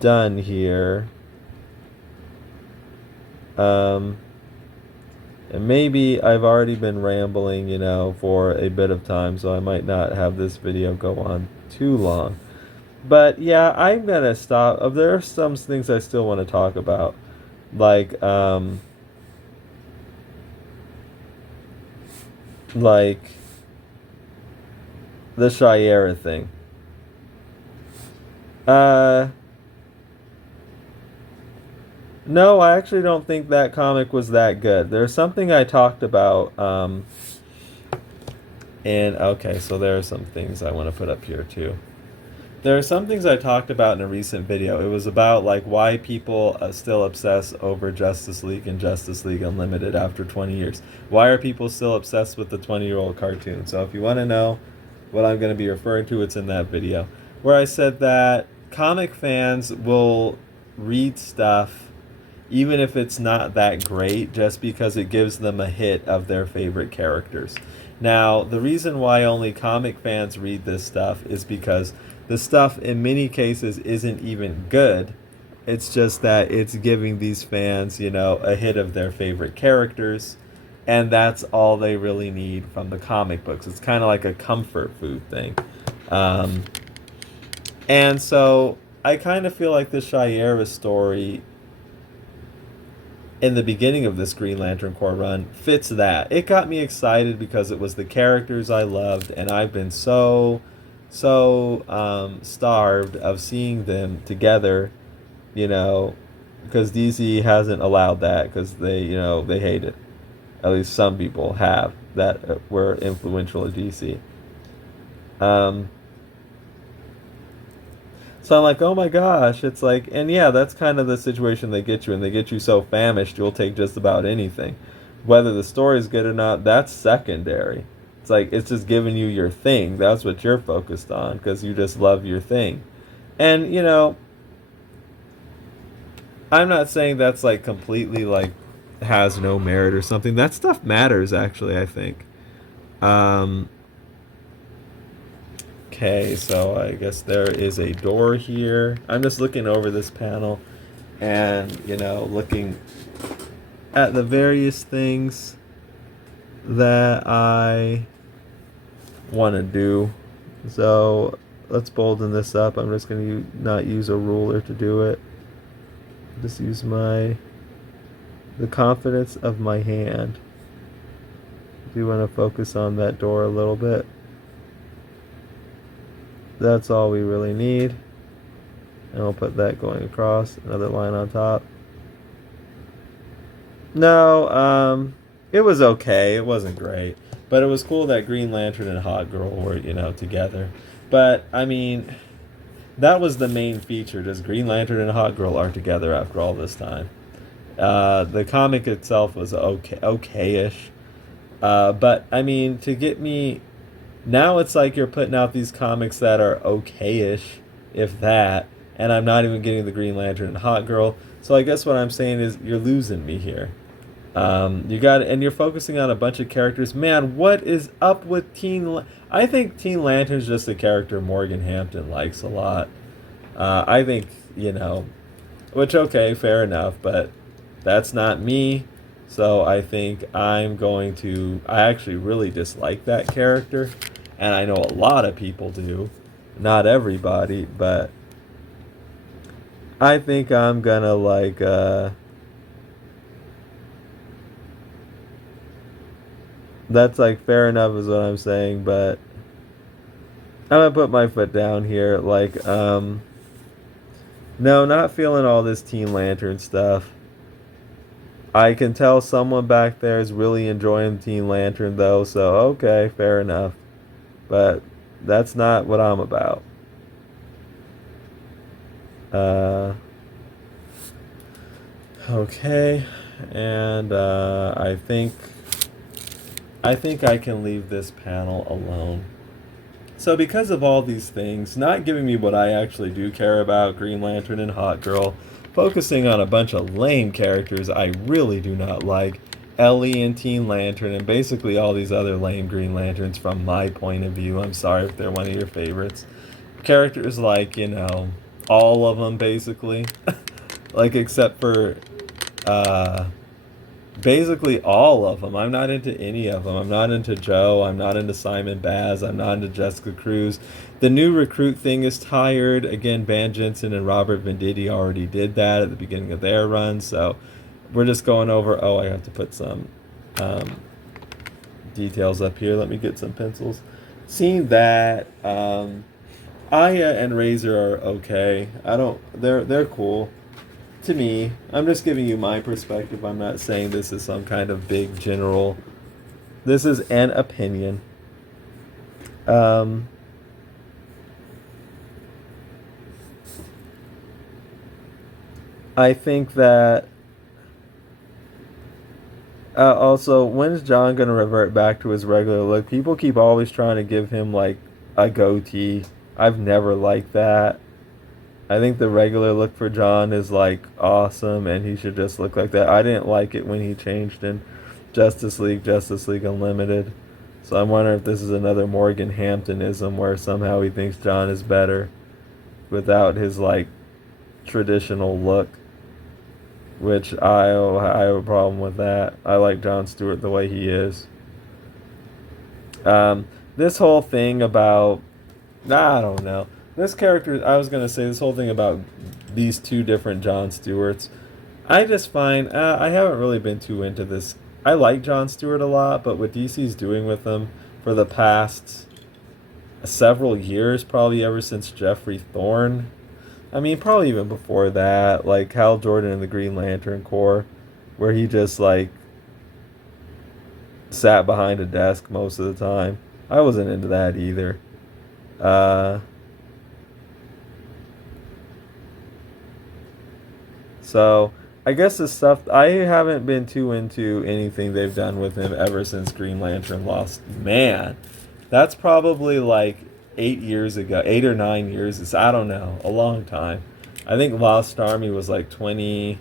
done here. And maybe I've already been rambling, for a bit of time, so I might not have this video go on too long. But yeah, I'm gonna stop. There are some things I still want to talk about, like the Shayera thing. No, I actually don't think that comic was that good. There's something I talked about, and okay, so there are some things I want to put up here too. There are some things I talked about in a recent video. It was about, like, why people still obsess over Justice League and Justice League Unlimited after 20 years. Why are people still obsessed with the 20-year-old cartoon? So if you want to know what I'm going to be referring to, it's in that video, where I said that comic fans will read stuff even if it's not that great, just because it gives them a hit of their favorite characters. Now, the reason why only comic fans read this stuff is because the stuff in many cases isn't even good. It's just that it's giving these fans, a hit of their favorite characters, and that's all they really need from the comic books. It's kind of like a comfort food thing. And so I kind of feel like the Shayera story in the beginning of this Green Lantern Corps run fits that. It got me excited because it was the characters I loved, and I've been so starved of seeing them together, because DC hasn't allowed that, because they hate it. At least some people have that were influential at DC. So I'm like, oh my gosh, it's like, and yeah, that's kind of the situation they get you in. They get you so famished, you'll take just about anything. Whether the story's good or not, that's secondary. It's like, it's just giving you your thing. That's what you're focused on, because you just love your thing. And, I'm not saying that's, like, completely, like, has no merit or something. That stuff matters, actually, I think. Okay, so I guess there is a door here. I'm just looking over this panel and, looking at the various things that I want to do. So let's bolden this up. I'm just going to not use a ruler to do it. Just use the confidence of my hand. I do want to focus on that door a little bit. That's all we really need. And I'll put that going across, another line on top. No, it was okay. It wasn't great. But it was cool that Green Lantern and Hot Girl were, together. But, I mean, that was the main feature. Just Green Lantern and Hot Girl are together after all this time. The comic itself was okay-ish. But, I mean, to get me... Now it's like you're putting out these comics that are okay-ish, if that, and I'm not even getting the Green Lantern and Hot Girl. So I guess what I'm saying is you're losing me here. And you're focusing on a bunch of characters. Man, what is up with I think Teen Lantern's just a character Morgan Hampton likes a lot. I think, which, okay, fair enough, but that's not me. So I think I actually really dislike that character. And I know a lot of people do. Not everybody, but I think I'm gonna that's fair enough is what I'm saying, but I'm gonna put my foot down here. No, not feeling all this Teen Lantern stuff. I can tell someone back there is really enjoying Teen Lantern though, so okay, fair enough. But that's not what I'm about. Okay, and I think I can leave this panel alone. So because of all these things, not giving me what I actually do care about, Green Lantern and Hot Girl, focusing on a bunch of lame characters I really do not like, Ellie and Teen Lantern, and basically all these other lame Green Lanterns from my point of view. I'm sorry if they're one of your favorites. Characters like, all of them basically. Except for, basically all of them. I'm not into any of them. I'm not into Joe. I'm not into Simon Baz. I'm not into Jessica Cruz. The new recruit thing is tired. Again, Van Jensen and Robert Venditti already did that at the beginning of their run, so we're just going over... Oh, I have to put some details up here. Let me get some pencils. Seeing that, Aya and Razor are okay. They're cool. To me, I'm just giving you my perspective. I'm not saying this is some kind of big general... This is an opinion. I think that... also, when's John going to revert back to his regular look? People keep always trying to give him, a goatee. I've never liked that. I think the regular look for John is, awesome, and he should just look like that. I didn't like it when he changed in Justice League Unlimited. So I'm wondering if this is another Morgan Hamptonism where somehow he thinks John is better without his, traditional look. Which I have a problem with that. I like Jon Stewart the way he is. This whole thing about... I don't know. This character, I was going to say, this whole thing about these two different Jon Stewarts, I just find... I haven't really been too into this. I like Jon Stewart a lot, but what DC's doing with him for the past several years, probably ever since Jeffrey Thorne... I mean, probably even before that, Hal Jordan and the Green Lantern Corps, where he just, sat behind a desk most of the time. I wasn't into that either. So, I guess the stuff... I haven't been too into anything they've done with him ever since Green Lantern Lost. Man, that's probably, 8 years ago, 8 or 9 years, I don't know, a long time. I think Lost Army was 20...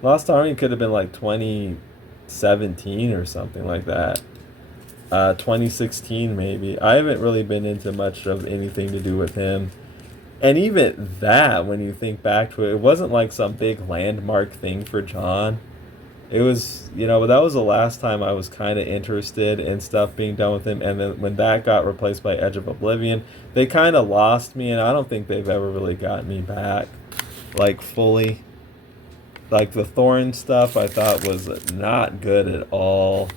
Lost Army could have been 2017 or something like that. 2016 maybe. I haven't really been into much of anything to do with him. And even that, when you think back to it, it wasn't some big landmark thing for John. it was, but that was the last time I was kind of interested in stuff being done with him. And then when that got replaced by Edge of Oblivion, they kind of lost me, and I don't think they've ever really gotten me back, like, fully. Like, the Thorn stuff I thought was not good at all.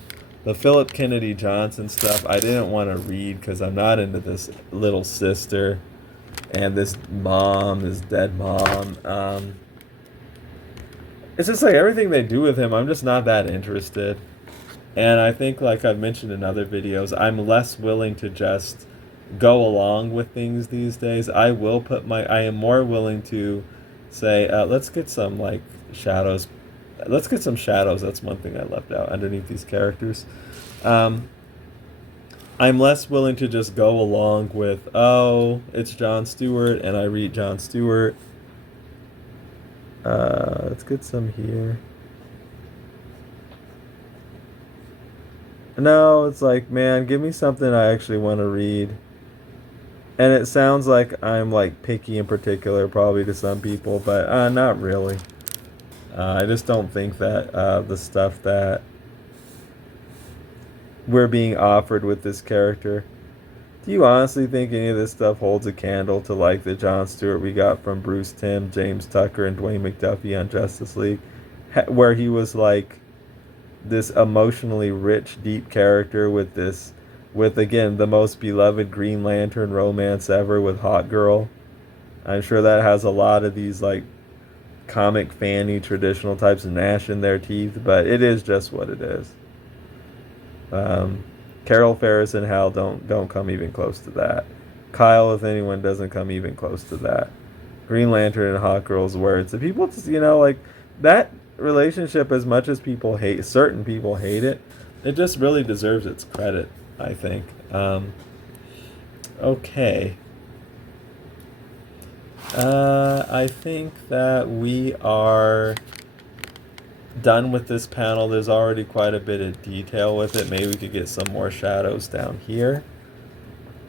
The Philip Kennedy Johnson stuff I didn't want to read because I'm not into this little sister and this mom, this dead mom. It's just like everything they do with him, I'm just not that interested. And I think, like I've mentioned in other videos, I'm less willing to just go along with things these days. I am more willing to say, let's get some, like, shadows. Let's get some shadows. That's one thing I left out underneath these characters. I'm less willing to just go along with, oh, it's Jon Stewart, and I read Jon Stewart. Let's get some here. No, it's like, man, give me something I actually want to read. And it sounds like I'm, like, picky in particular, probably to some people, but not really. I just don't think that the stuff that we're being offered with this character. Do you honestly think any of this stuff holds a candle to, like, the Jon Stewart we got from Bruce Timm, James Tucker, and Dwayne McDuffie on Justice League, where he was, like, this emotionally rich, deep character with again the most beloved Green Lantern romance ever with Hot Girl? I'm sure that has a lot of these, like, comic fanny traditional types of gnash in their teeth, but it is just what it is. Carol Ferris and Hal don't come even close to that. Kyle, if anyone, doesn't come even close to that. Green Lantern and Hot Girl's words. The people just, like, that relationship, as much as certain people hate it, it just really deserves its credit, I think. Okay. I think that we are done with this panel. There's already quite a bit of detail with it. Maybe we could get some more shadows down here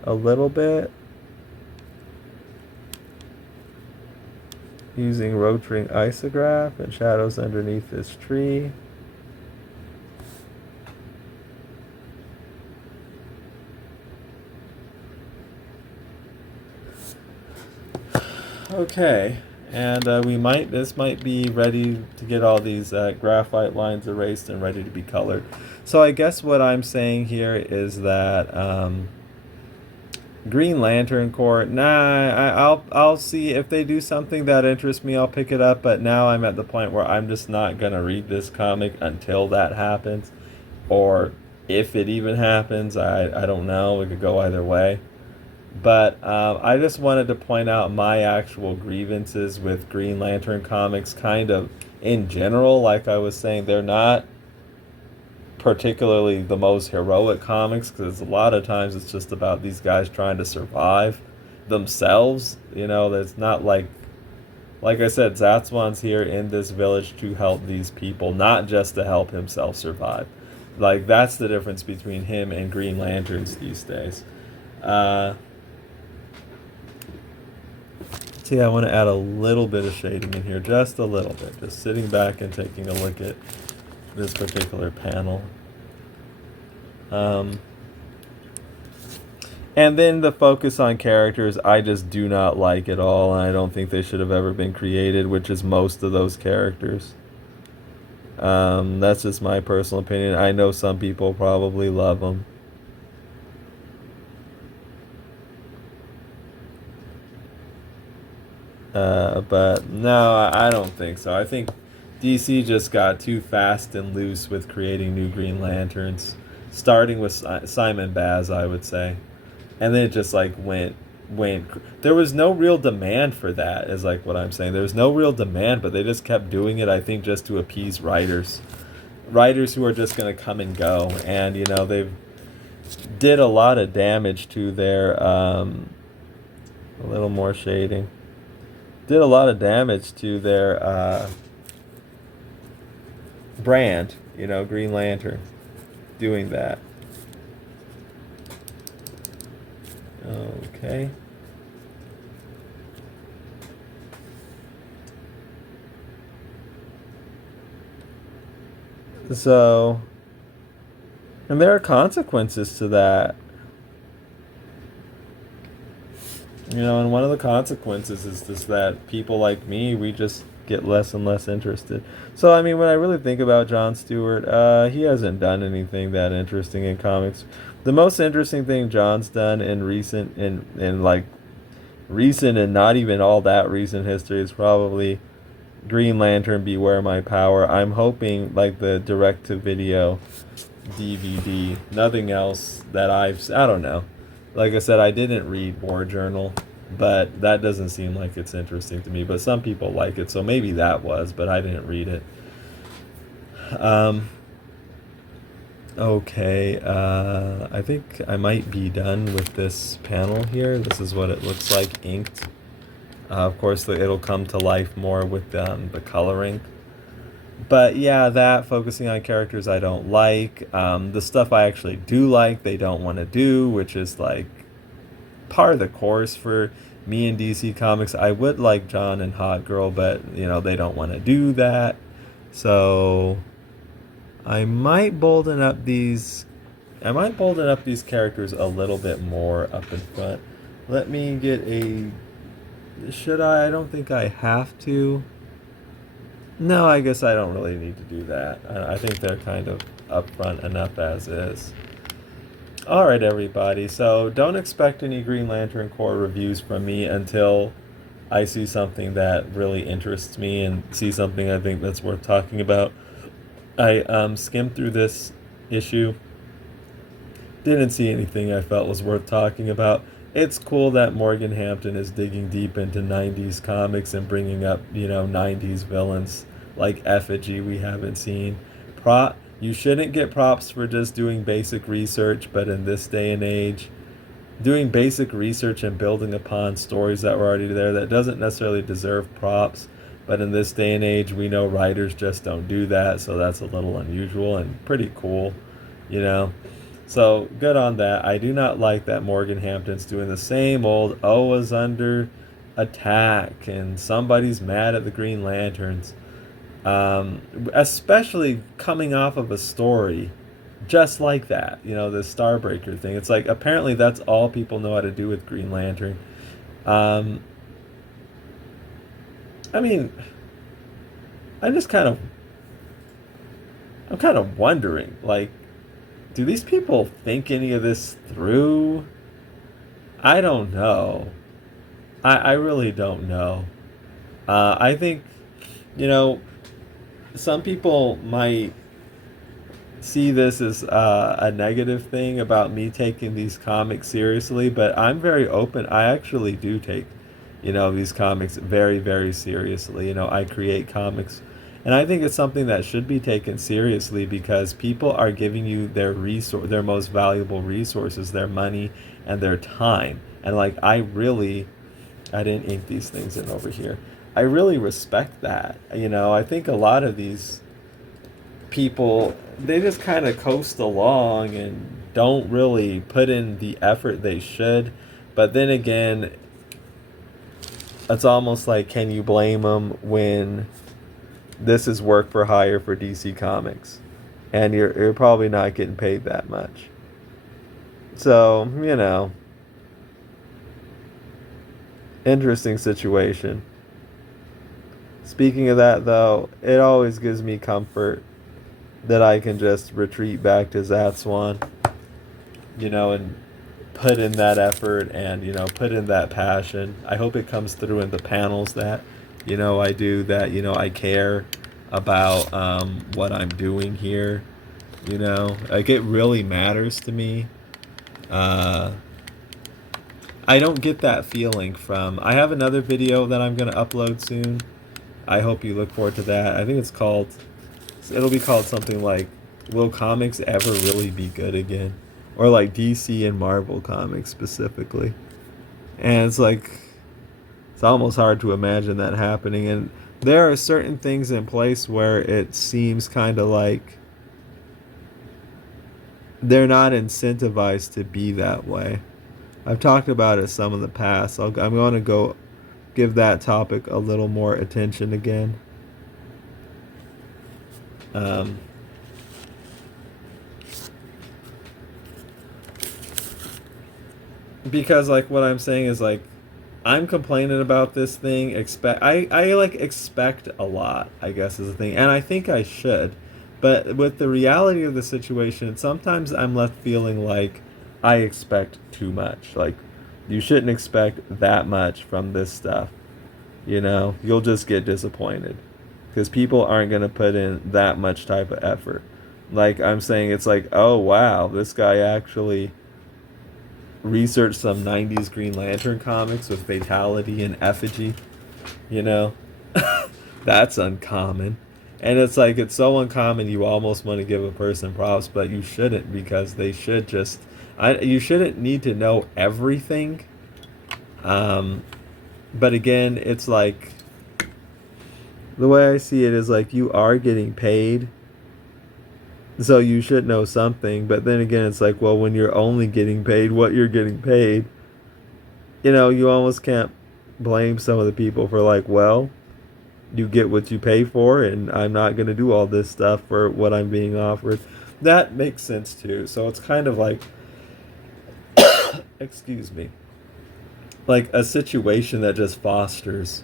a little bit using rotating isograph and shadows underneath this tree. Okay. And this might be ready to get all these graphite lines erased and ready to be colored. So I guess what I'm saying here is that Green Lantern Corps, I'll see if they do something that interests me, I'll pick it up. But now I'm at the point where I'm just not gonna read this comic until that happens, or if it even happens. I don't know. It could go either way. But I just wanted to point out my actual grievances with Green Lantern comics, kind of in general. Like I was saying, they're not particularly the most heroic comics, because a lot of times it's just about these guys trying to survive themselves. That's not like I said, Zatswan's here in this village to help these people, not just to help himself survive. Like, that's the difference between him and Green Lanterns these days. See, I want to add a little bit of shading in here, just a little bit. Just sitting back and taking a look at this particular panel. And then the focus on characters, I just do not like at all, and I don't think they should have ever been created, which is most of those characters. That's just my personal opinion. I know some people probably love them. But no, I don't think so. I think DC just got too fast and loose with creating new Green Lanterns, starting with Simon Baz, I would say, and then it just like went. There was no real demand for that, is like what I'm saying. There was no real demand, but they just kept doing it, I think, just to appease writers who are just going to come and go, and they've did a lot of damage to their a little more shading. Did a lot of damage to their brand, Green Lantern, doing that. Okay. So, and there are consequences to that. You know, and one of the consequences is just that people like me, we just get less and less interested. So, I mean, when I really think about Jon Stewart, he hasn't done anything that interesting in comics. The most interesting thing John's done in in like recent and not even all that recent history is probably Green Lantern Beware My Power. I'm hoping like the direct to video DVD. Nothing else that I don't know. Like I said, I didn't read War Journal, but that doesn't seem like it's interesting to me. But some people like it, so maybe that was, but I didn't read it. Um, okay, I think I might be done with this panel here. This is what it looks like inked. Of course, it'll come to life more with the coloring. But yeah, that focusing on characters I don't like. The stuff I actually do like, they don't want to do, which is like par the course for me and DC Comics. I would like John and Hot Girl, but you know they don't want to do that. So I might bolden up these. I might bolden up these characters a little bit more up in front. Let me get a. Should I? I don't think I have to. No, I guess I don't really need to do that. I think they're kind of upfront enough as is. Alright, everybody. So don't expect any Green Lantern Corps reviews from me until I see something that really interests me and see something I think that's worth talking about. I skimmed through this issue. Didn't see anything I felt was worth talking about. It's cool that Morgan Hampton is digging deep into 90s comics and bringing up, 90s villains like Effigy we haven't seen. You shouldn't get props for just doing basic research, but in this day and age, doing basic research and building upon stories that were already there, that doesn't necessarily deserve props. But in this day and age, we know writers just don't do that, so that's a little unusual and pretty cool, you know. So good on that. I do not like that Morgan Hampton's doing the same old Oa's under attack and somebody's mad at the Green Lanterns. Especially coming off of a story just like that, the Starbreaker thing. It's like apparently that's all people know how to do with Green Lantern. I mean, I'm kind of wondering, like, do these people think any of this through? I don't know. I really don't know. I think, some people might see this as a negative thing about me taking these comics seriously, but I'm very open. I actually do take, these comics very, very seriously. I create comics, and I think it's something that should be taken seriously because people are giving you their most valuable resources, their money and their time. And like, I didn't ink these things in over here. I really respect that. I think a lot of these people, they just kind of coast along and don't really put in the effort they should. But then again, it's almost like, can you blame them when this is work for hire for DC Comics and you're probably not getting paid that much? So, interesting situation. Speaking of that, though, it always gives me comfort that I can just retreat back to Zatswan, and put in that effort and, put in that passion. I hope it comes through in the panels that, I do, that, I care about what I'm doing here, like it really matters to me. I don't get that feeling from, I have another video that I'm going to upload soon. I hope you look forward to that. I think it'll be called something like, will comics ever really be good again? Or like DC and Marvel comics specifically. And it's like, it's almost hard to imagine that happening. And there are certain things in place where it seems kind of like they're not incentivized to be that way. I've talked about it some in the past. I'm going to go give that topic a little more attention again. because like what I'm saying is like I'm complaining about this thing. I like expect a lot, I guess is the thing, and I think I should, but with the reality of the situation, sometimes I'm left feeling like I expect too much. Like you shouldn't expect that much from this stuff. You know, you'll just get disappointed because people aren't gonna put in that much type of effort. Like I'm saying, it's like, oh wow, this guy actually researched some 90s Green Lantern comics with fatality and effigy, you know? That's uncommon. And it's like, it's so uncommon you almost want to give a person props, but you shouldn't because they should just. You shouldn't need to know everything. Um, but again, it's like. The way I see it is like you are getting paid, so you should know something. But then again, it's like, well, when you're only getting paid what you're getting paid, you almost can't blame some of the people for like, well, you get what you pay for, and I'm not going to do all this stuff for what I'm being offered. That makes sense too. So it's kind of like, excuse me, like a situation that just fosters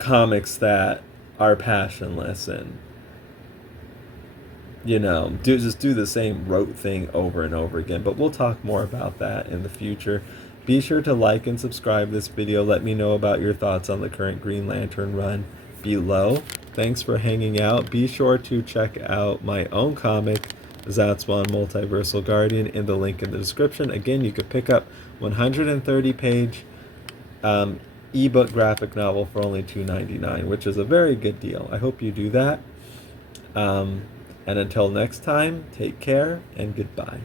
comics that are passionless and do the same rote thing over and over again. But we'll talk more about that in the future. Be sure to like and subscribe this video. Let me know about your thoughts on the current Green Lantern run below. Thanks for hanging out. Be sure to check out my own comic, Zatswan Multiversal Guardian, in the link in the description. Again, you could pick up 130-page ebook graphic novel for only $2.99, which is a very good deal. I hope you do that. And until next time, take care and goodbye.